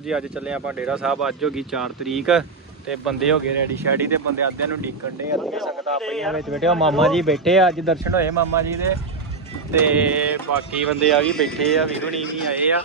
ਜੀ, ਅੱਜ ਚੱਲੇ ਆਪਾਂ ਡੇਰਾ ਸਾਹਿਬ, ਅੱਜ ਹੋ ਗਈ 4 ਤਰੀਕ ਤੇ ਬੰਦੇ ਹੋ ਗਏ ਰੈਡੀ ਸ਼ੈਡੀ ਤੇ ਬੰਦੇ ਆਦਿਆਂ ਨੂੰ ਡੀਕਣ ਦੇ ਅੱਧੀਆਂ ਸੰਗਤਾਂ ਆਪਣੀਆਂ ਵਿੱਚ ਬੈਠੇ ਮਾਮਾ ਜੀ ਬੈਠੇ ਆ, ਅੱਜ ਦਰਸ਼ਨ ਹੋਏ ਮਾਮਾ ਜੀ ਦੇ। ਤੇ ਬਾਕੀ ਬੰਦੇ ਆ ਵੀ ਬੈਠੇ ਆ, ਵੀਰੋ ਨੀ ਵੀ ਆਏ ਆ।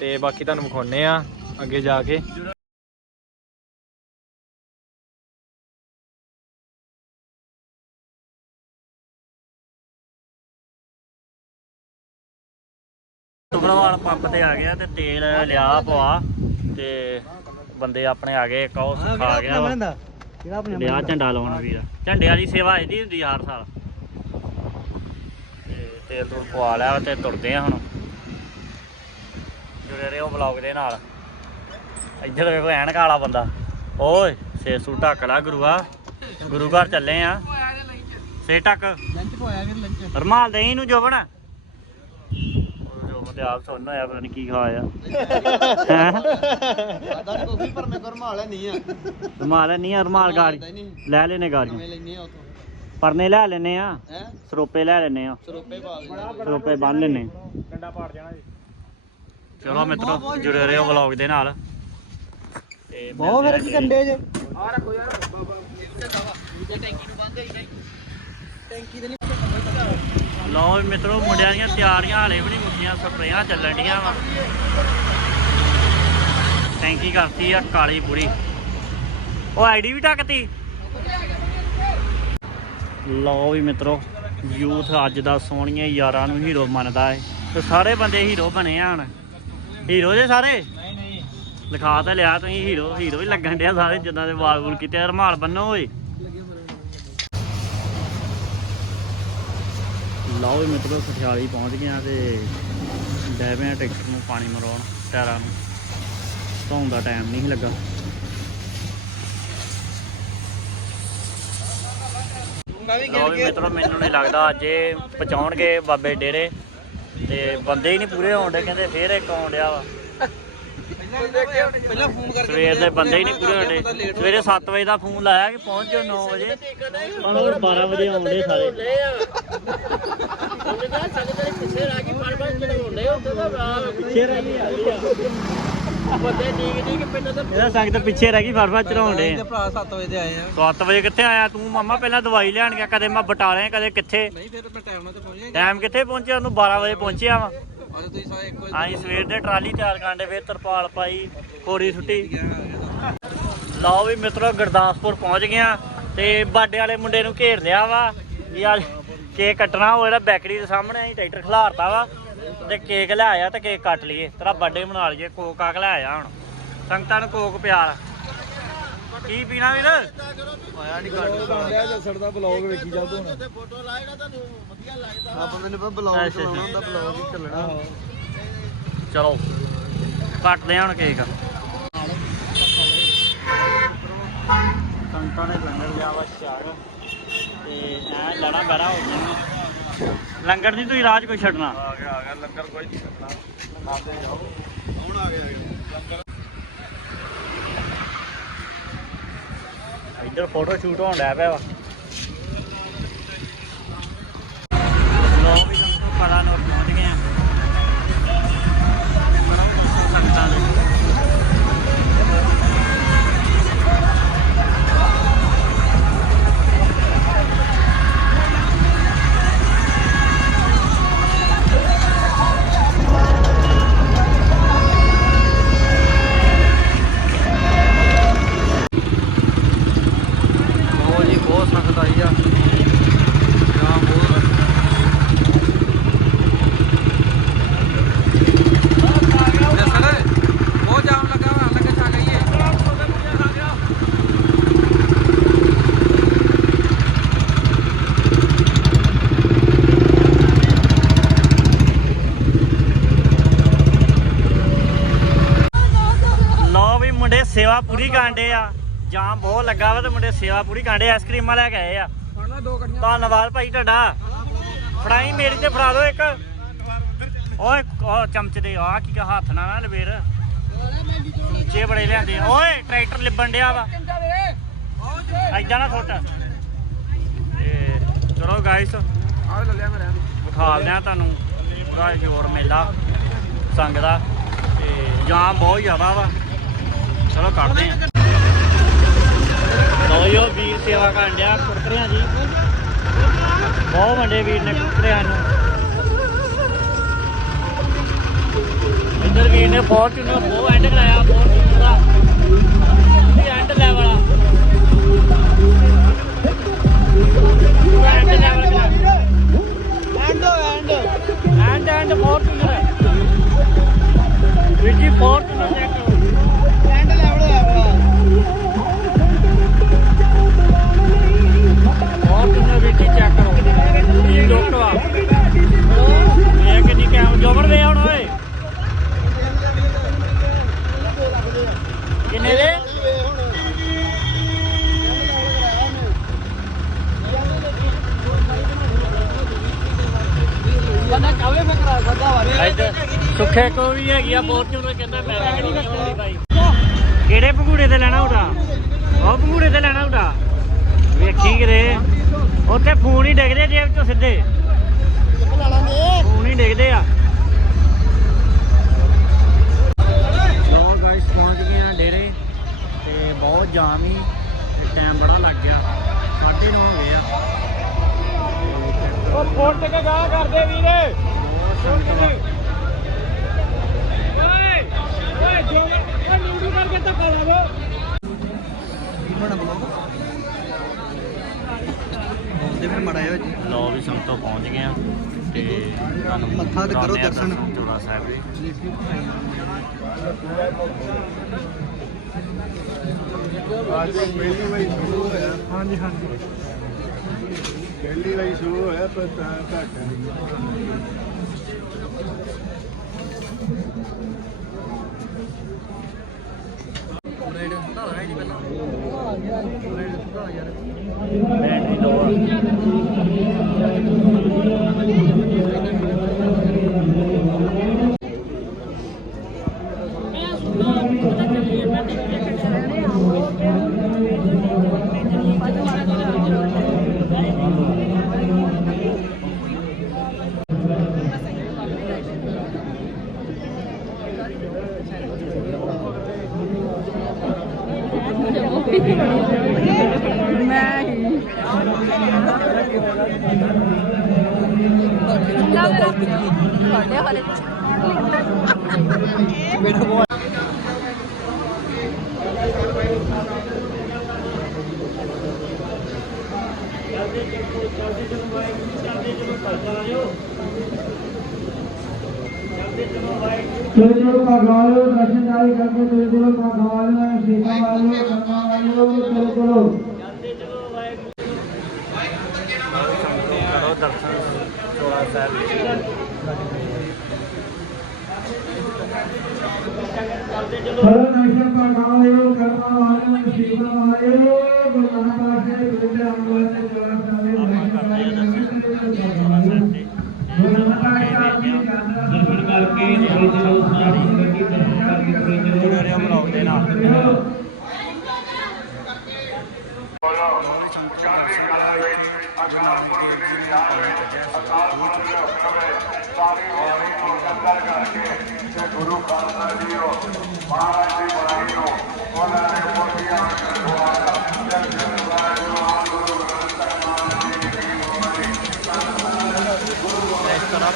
ਤੇ ਬਾਕੀ ਤੁਹਾਨੂੰ ਵਿਖਾਉਣੇ ਆ ਅੱਗੇ ਜਾ ਕੇ। ਸੁਖਣਵਾਲ ਪੰਪ ਤੇ ਆ ਗਿਆ ਤੇ ਤੇਲ ਲਿਆ ਪਵਾ ਤੇ ਬੰਦੇ ਆਪਣੇ ਆ ਗਏ ਸੁਖਾ ਆ ਗਿਆ ਵਾ। ਕਿਹੜਾ ਆਪਣੇ ਲਿਆ ਝੰਡਾ ਲਾਉਣ ਵੀਰ। ਝੰਡੇ ਵਾਲੀ ਸੇਵਾ ਇਹਦੀ ਹੁੰਦੀ ਆ ਹਰ ਸਾਲ। ਤੇ ਤੇਲ ਤੂਲ ਪਵਾ ਲਿਆ ਤੇ ਤੁਰਦੇ ਆ ਹੁਣ। ਜੁੜੇ ਰਹੋ ਵਲੌਗ ਦੇ ਨਾਲ। ਇੱਧਰ ਵੇਖੋ ਐਨਕ ਵਾਲਾ ਬੰਦਾ। ਓਏ ਸੇ ਸੂ ਢੱਕ ਲਾ ਗੁਰੂਆ। ਗੁਰੂ ਘਰ ਚੱਲੇ ਆ। ਸੇ ਢੱਕ। ਲੰਚ ਪੋਇਆ ਫਿਰ ਲੰਚ? ਰਮਾਲ ਦੇ ਇਹਨੂੰ ਜੋਬਣ ਜੋਬਣ ਤੇ ਆਪ ਸੁਣਨਾ ਆ ਪਤਾ ਨਹੀਂ ਕੀ ਖਾਇਆ। ਹੈਂ? ਨਹੀਂ ਕੋਈ ਪਰ ਮੈਂ ਕਰਮਾ ਨਹੀਂ ਆ ਰਮਾਲ ਨਹੀਂ ਆ ਰਮਾਲ ਗਾੜੀ। ਨਹੀਂ ਲੈ ਲੈਨੇ ਗਾੜੀ ਕਿਵੇਂ ਲੈਨੇ ਆ ਪਰਨੇ ਲੈ ਲੈਨੇ ਆ। ਹੈ? ਸਰੋਪੇ ਲੈ ਲੈਨੇ ਆ। ਸਰੋਪੇ ਪਾ ਦੇ ਸਰੋਪੇ ਬੰਨ ਲੈਨੇ। ਡੰਡਾ ਪਾੜ ਜਾਣਾ ਜੀ। ਚਲੋ ਮਿੱਤਰੋ ਜੁੜੇ ਰਹੋ ਵਲੌਗ ਦੇ ਨਾਲ। ਤੇ ਬਹੁਤ ਫਿਰ ਕੀ ਕੰਡੇ ਜੇ। ਲਓ ਵੀ ਮਿੱਤਰੋ ਮੁੰਡਿਆਂ ਦੀਆਂ ਤਿਆਰੀਆਂ ਹਾਲੇ ਵੀ ਨਹੀਂ ਮੁੱਕੀਆਂ ਸਪਰੇਆਂ ਚੱਲਣ ਡੀਆਂ ਵਾ। ਟੈਂਕੀ ਕਰਤੀ ਆ ਕਾਲੀ ਪੂਰੀ ਉਹ ਆਈਡੀ ਵੀ ਟੱਕਤੀ ਲਓ ਵੀ ਮਿੱਤਰੋ ਯੂਥ ਅੱਜ ਦਾ ਸੋਹਣੀਆਂ ਯਾਰਾਂ ਨੂੰ ਹੀਰੋ ਮੰਨਦਾ ਏ। ਤੇ ਸਾਰੇ ਬੰਦੇ ਹੀਰੋ ਬਣੇ ਆ ਹੁਣ। ਹੀਰੋ ਜੇ ਸਾਰੇ? ਨਹੀਂ ਨਹੀਂ। ਲਿਖਾ ਤਾਂ ਲਿਆ ਤੁਸੀਂ ਹੀਰੋ ਹੀਰੋ ਹੀ ਲੱਗਣ ਡਿਆ ਸਾਰੇ ਜਿੱਦਾਂ ਦੇ ਵਾਲ ਵੂਲ ਕੀਤੇ ਰੁਮਾਲ ਬੰਨੋ ਓਏ। ਲਓ ਵੀ ਮਿੱਤਰੋ ਸਠਿਆਲੀ ਪਹੁੰਚ ਗਏ ਆ ਤੇ ਡੈਵੇਂ ਆ ਟਰੈਕਟਰ ਨੂੰ ਪਾਣੀ ਮਰਾਉਣ ਟਾਇਰਾਂ ਨੂੰ। ਧੋਣ ਦਾ ਟਾਈਮ ਨਹੀਂ ਲੱਗਾ। ਲਓ ਵੀ ਮਿੱਤਰੋ, ਮੈਨੂੰ ਨਹੀਂ ਲੱਗਦਾ ਅੱਜ ਇਹ ਪਹੁੰਚਾਉਣਗੇ ਬਾਬੇ ਡੇਰੇ। ਤੇ ਬੰਦੇ ਹੀ ਨਹੀਂ ਪੂਰੇ ਹੋਣਦੇ ਕਹਿੰਦੇ ਫੇਰ ਇੱਕ ਆਉਣ ਡਿਆ ਵਾ। ਸਵੇਰ ਦੇ ਬੰਦੇ ਹੀ ਨਹੀਂ ਪੂਰੇ ਹੁੰਦੇ ਸਵੇਰੇ 7 ਵਜੇ ਦਾ ਫੋਨ ਲਾਇਆ ਕਿ ਪਹੁੰਚ ਜਾਓ 9 ਵਜੇ। ਹੁਣ ਉਹ 12 ਵਜੇ ਆਉਂਦੇ ਸਾਰੇ। ਪਿੱਛੇ ਰਹਿ ਗਈ। ਇਹਦਾ ਸੰਗਤ ਪਿੱਛੇ ਰਹਿ ਗਈ ਫਰਫਾ ਚੜਾਉਂਦੇ ਤੇ ਭਰਾ 7 ਵਜੇ ਤੇ ਆਏ ਆ। 7 ਵਜੇ ਕਿੱਥੇ ਆਇਆ ਤੂੰ? ਮਾਮਾ ਪਹਿਲਾਂ ਦਵਾਈ ਲੈਣ ਗਿਆ ਕਦੇ ਮੈਂ ਬਟਾਲੇ ਕਦੇ ਕਿੱਥੇ? ਨਹੀਂ ਫਿਰ ਮੈਂ ਟਾਈਮ ਨਾਲ ਤੇ ਪਹੁੰਚ ਜਾਏਗਾ ਟਾਈਮ ਕਿੱਥੇ ਪਹੁੰਚਿਆ? ਉਹਨੂੰ 12 ਵਜੇ ਪਹੁੰਚਿਆ ਵਾ। ਅਸੀਂ ਸਵੇਰ ਦੇ ਟਰਾਲੀ ਤਿਆਰ ਕਰਦੇ ਫੇਰ ਤਰਪਾਲ ਪਾਈ ਕੋਰੀ ਸੁੱਟੀ। ਲਓ ਵੀ ਮਿੱਤਰੋ, ਗੁਰਦਾਸਪੁਰ ਪਹੁੰਚ ਗਿਆ ਤੇ ਬਾਡੇ ਵਾਲੇ ਮੁੰਡੇ ਨੂੰ ਘੇਰ ਲਿਆ ਵਾ ਵੀ ਆ ਕੇਕ ਕੱਟਣਾ, ਉਹ ਜਿਹੜਾ ਬੈਕਰੀ ਦੇ ਸਾਹਮਣੇ ਅਸੀਂ ਟਰੈਕਟਰ ਖਿਲਾਰਤਾ ਵਾ ਤੇ ਕੇਕ ਲੈ ਆਇਆ ਤੇ ਕੇਕ ਕੱਟ ਲਈਏ। ਤੇਰਾ ਬਰਥਡੇ ਮਨਾ ਲਈਏ, ਕੋਕ ਆਕ ਲੈ ਆਇਆ ਹੁਣ। ਸੰਗਤਾਂ ਨੂੰ ਕੋਕ ਪਿਆਰ ਕੀ ਪੀਣਾ ਵੀਰ? ਆਇਆ ਨਹੀਂ ਬੰਦਿਆ ਜਸੜ ਦਾ ਬਲੌਗ ਵੇਖੀ ਜਾ ਤੂੰ ਹੁਣ। ਫੋਟੋ ਲਾਏਗਾ ਤੁਹਾਨੂੰ ਵਧੀਆ ਲੱਗਦਾ ਆਪਾਂ ਮੈਨੂੰ ਬਲੌਗ ਅੱਛਾ ਜੀ। ਚਲਾਉਣਾ ਹੁੰਦਾ ਬਲੌਗ ਹੀ ਚੱਲਣਾ। ਚਲੋ। ਕੱਟਦੇ ਹਾਂ ਹੁਣ ਕੇਕ। ਨੇ ਲੰਗਰ ਲਿਆ ਵਾ ਛਾੜ ਤੇ ਐ ਲੜਾ ਬੜਾ ਹੋ ਗਿਆ ਲੰਗਰ ਨਹੀਂ ਤੁਸੀਂ ਰਾਜ ਕੋਈ ਛੱਡਣਾ? ਆ ਗਿਆ ਆ ਗਿਆ ਲੰਗਰ ਕੋਈ ਨਹੀਂ ਕਰਨਾ ਖਾਦੇ ਜਾਓ ਹੁਣ ਆ ਗਿਆ ਇੱਧਰ ਫੋਟੋ ਸ਼ੂਟ ਹੋਣ ਡਿਆ ਪਿਆ ਵਾ। ਲੋ ਵੀ ਤੁਹਾਨੂੰ ਪਤਾ ਨੋਟ ਸੇਵਾ ਪੂਰੀ ਕਾਂਡੇ ਆ। ਜਾਮ ਬਹੁਤ ਲੱਗਾ ਵਾ ਤੇ ਮੁੰਡੇ ਸੇਵਾ ਪੂਰੀ ਕਾਂਡੇ ਆਈਸਕ੍ਰੀਮਾਂ ਲੈ ਕੇ ਆਏ ਆ। ਧੰਨਵਾਦ ਭਾਈ ਤੁਹਾਡਾ। ਫੜਾਈ ਮੇਰੀ ਤੇ ਫੜਾ ਦਿਓ ਇੱਕ। ਓਏ ਉਹ ਚਮਚ ਦੇ ਆ ਕੀ ਕਾ ਹੱਥ ਨਾਲ ਨਾ ਲਵੇਰ। ਚੀਚੇ ਬੜੇ ਲਿਆਂਦੇ ਆ। ਓਏ ਟਰੈਕਟਰ ਲਿਬਣ ਡਿਆ ਵਾ। ਐਦਾਂ ਨਾ ਸੁੱਟ। ਤੇ ਚਲੋ ਗਾਇਸ ਆਹ ਲੈ ਲਿਆ ਮੈਂ ਰਹਿਣ ਵਿਖਾਲਦੇ ਆ ਤੁਹਾਨੂੰ। ਪੂਰਾ ਜੋਰ ਮੇਲਾ ਸੰਗ ਦਾ ਤੇ ਜਾਮ ਬਹੁਤ ਜ਼ਿਆਦਾ ਵਾ। ਚਲੋ ਕੱਢਦੇ ਆ। ਲੋ ਯੋ ਵੀਰ ਸੇਵਾ ਕਰਨ ਡਿਆ ਕੁਰਕਰਿਆਂ ਦੀ। ਬਹੁਤ ਵੱਡੇ ਵੀਰ ਨੇ ਕੁਰਕਰਿਆਂ ਨੂੰ। ਇੱਧਰ ਵੀਰ ਨੇ ਫੋਰਚੂਨਰ ਬਹੁਤ ਐਂਡ ਕਰਾਇਆ ਫੋਰਚੂਨਰ ਦਾ। ਇਹ ਐਂਡ ਲੈਵਲ ਆ। ਐਂਡ ਲੈਵਲ ਕਰਾ end end end end Fortuner ਵੀਰ ਜੀ ਫੋਰਚੂਨਰ ਚੈੱਕ ਲੁੱਕ ਵਾ। ਇਹ ਕਿੰਨੀ ਕੈਮ ਜੋਬਰ ਵੇ ਹੁਣ ਓਏ। ਕਿੰਨੇ ਦੇ? ਸੁੱਖੇ ਕੋ ਵੀ ਹੈਗੀ ਆ ਫੋਰਚੂਨਰ ਕਹਿੰਦਾ ਮੈਂ ਨਹੀਂ ਰੱਖਣੀ ਭਾਈ। ਕਿਹੜੇ ਭੰਗੂੜੇ ਤੇ ਲੈਣਾ ਉਹਦਾ? ਉਹ ਭੰਗੂੜੇ ਤੇ ਲੈਣਾ ਉਹਦਾ। ਵੇਖੀ ਕਿਤੇ। ਉੱਥੇ ਫੋਨ ਹੀ ਡਿੱਗਦੇ ਜੇਬ ਚੋਂ ਸਿੱਧੇ। ਫੋਨ ਹੀ ਡਿੱਗਦੇ ਆ। ਲੋ ਗਾਇਸ ਪਹੁੰਚ ਗਏ ਆ ਡੇਰੇ ਤੇ ਬਹੁਤ ਜਾਮ ਹੀ ਤੇ ਟਾਈਮ ਬੜਾ ਲੱਗ ਗਿਆ। 9:30 ਹੋ ਗਏ ਆ। ਉਹ ਫੋਨ ਤੇ ਕੇ ਗਾਹ ਕਰਦੇ ਵੀਰੇ। ਓਏ ਓਏ ਜੋ ਓਏ ਨੂਡੂ ਕਰਕੇ ਧੱਕਾ ਲਾਵੋ ਹੁਣ ਬਲੌਗ ਬੋਲਦੇ ਫਿਰ ਮੜਾ ਹੋਇਆ ਜੀ? ਲੋ ਵੀ ਸੰਗਤੋਂ ਪਹੁੰਚ ਗਏ ਆ ਤੇ ਤੁਹਾਨੂੰ ਮੱਥਾ ਤੇ ਕਰੋ ਦਰਸ਼ਨ। ਚੋਲਾ ਸਾਹਿਬ ਦੇ। ਪਹਿਲੀ ਵਾਰੀ ਸ਼ੁਰੂ ਹੋਇਆ ਹਾਂਜੀ ਹਾਂਜੀ। ਪਹਿਲੀ ਵਾਰੀ ਸ਼ੁਰੂ ਹੋਇਆ ਪਰ ਤਾਂ ਘੱਟ ਬੈਟਰੀ ਲੋ ਆ ਕੱਢਿਆ ਹਲੇ ਬੇਟਾ ਬਹੁਤ ਤੇਰੇ ਜੋ। ਕਾਗਾਲਿਓ ਦਰਸ਼ਨਦਾਰੀ ਕਰਕੇ ਤੇਰੇ ਕੋਲੋਂ ਕਾਗਾਲਿਓ ਸੇਵਾ ਵਾਲਿਓ ਕਰਮਾ ਵਾਲਿਓ ਤੇਰੇ ਕੋਲੋਂ ਦਰਸ਼ਨ ਚੋਲਾ ਸਾਹਿਬ ਸਰਵ ਨੈਸ਼ਨ ਪਾਕਾਵਾਂ ਦੇ ਕਰਮਾਂ ਵਾਲੇ ਨਸੀਬਾਂ ਵਾਲੇ ਗੁਰਨਾਮ ਪਾਸੇ ਗੁਰਦੇ ਅੰਗਵਾਂ ਦੇ ਜਵਾਨ ਸਾਰੇ ਨੈਸ਼ਨ ਪਾਕਾਵਾਂ ਦੇ ਗੁਰਨਾਮ ਪਾਸੇ ਦੇ ਦਰਸ਼ਨ ਕਰਕੇ ਜਿਹੜੇ ਜਿਹੜੇ ਸਾਡੀ ਜ਼ਿੰਦਗੀ ਦਰਸ਼ਨ ਕਰਕੇ ਜਿਹੜੇ ਜਿਹੜੇ ਬਲੌਗ ਦੇ ਨਾਲ ਬੋਲੋ ਚੜ੍ਹਦੀ ਕਲਾ ਵਿੱਚ ਅਗਾਹ ਪੁਰਖ ਦੇ ਯਾਰ सारे वाले को अंदर करके से गुरु खालसा जी हो महाराज जी भाई हो उन्होंने मोटिया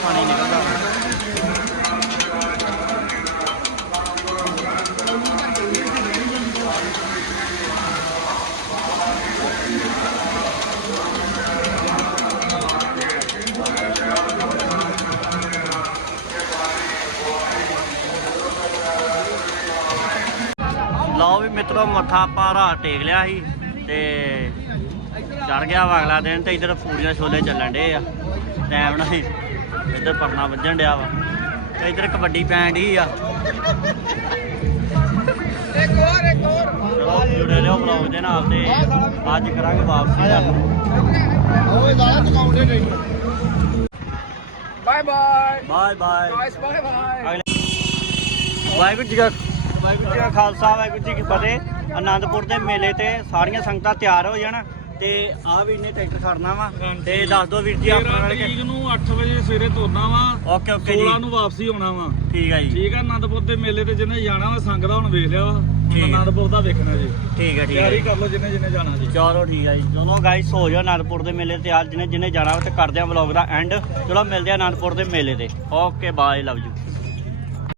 पानी निकलता ਲਓ ਵੀ ਮਿੱਤਰੋ ਮੱਥਾ ਪਾਰਾ ਟੇਕ ਲਿਆ ਸੀ ਤੇ ਚੜ ਗਿਆ ਵਾ ਅਗਲਾ ਦਿਨ ਤੇ ਇਧਰ ਪੂਰੀਆਂ ਛੋਲੇ ਚੱਲਣ ਡੇ ਆ। ਟਾਈਮ ਨਾਲ ਇੱਧਰ ਪਰਨਾ ਵੱਜਣ ਡਿਆ ਵਾ ਤੇ ਇਧਰ ਕਬੱਡੀ ਪੈਣ ਡਈ ਆ। ਇੱਕ ਹੋਰ ਇੱਕ ਹੋਰ ਚਲੋ ਜੁੜੇ ਰਹੋ ਬਲੌਗ ਦੇ ਨਾਲ ਤੇ ਅੱਜ ਕਰਾਂਗੇ ਵਾਪਸੀ ਦਾ ਓਏ ਦਾਲਾ ਚਕਾਉਂਦੇ ਨਹੀਂ bye bye bye bye bye bye Waheguru ji ਕਾ ਵਾਹਿਗੁਰੂ ਜੀ ਕਾ ਖਾਲਸਾ ਵਾਹਿਗੁਰੂ ਜੀ ਕੀ ਫਤਿਹ। ਆਨੰਦਪੁਰ ਦੇ ਮੇਲੇ ਤੇ ਸਾਰੀਆਂ ਸੰਗਤਾਂ ਤਿਆਰ ਹੋ ਜਾਣ ਤੇ ਆ ਵੀ ਇਹਨੇ ਟਰੈਕਟਰ ਖੜਨਾ ਵਾ ਤੇ ਦੱਸ ਦਿਓ ਵੀਰ ਜੀ ਆਪਣਾ ਨਾਲ ਤਰੀਕ ਨੂੰ 8 ਵਜੇ ਸਵੇਰੇ ਤੁਰਨਾ ਵਾ। ਓਕੇ ਓਕੇ ਜੀ। 16 ਨੂੰ ਵਾਪਸੀ ਹੋਣਾ ਵਾ। ਠੀਕ ਹੈ ਜੀ। ਠੀਕ ਆ ਆਨੰਦਪੁਰ ਦੇ ਮੇਲੇ ਤੇ ਜਿਹਨੇ ਜਾਣਾ ਵਾ ਸੰਗ ਦਾ ਹੁਣ ਵੇਖ ਲਿਆ ਵਾ। ਹੁਣ। ਆਨੰਦਪੁਰ ਦਾ ਵੇਖਣਾ ਜੀ। ਠੀਕ ਹੈ ਠੀਕ ਹੈ ਤਿਆਰੀ। ਕਰ ਲਓ ਜਿਹਨੇ ਜਿਹਨੇ ਜਾਣਾ ਜੀ। ਚਲੋ ਠੀਕ ਹੈ ਜੀ। ਚਲੋ ਗਾਈਸ ਹੋ ਜਾਓ ਅਨੰਦਪੁਰ ਦੇ ਮੇਲੇ ਤੇ ਅੱਜ ਜਿਹਨੇ ਜਿਹਨੇ ਜਾਣਾ ਵਾ ਤੇ ਕਰਦੇ ਆ ਵਲੌਗ ਦਾ ਐਂਡ ਚਲੋ ਮਿਲਦੇ ਆ ਅਨੰਦਪੁਰ ਦੇ ਮੇਲੇ ਤੇ। Okay bye love you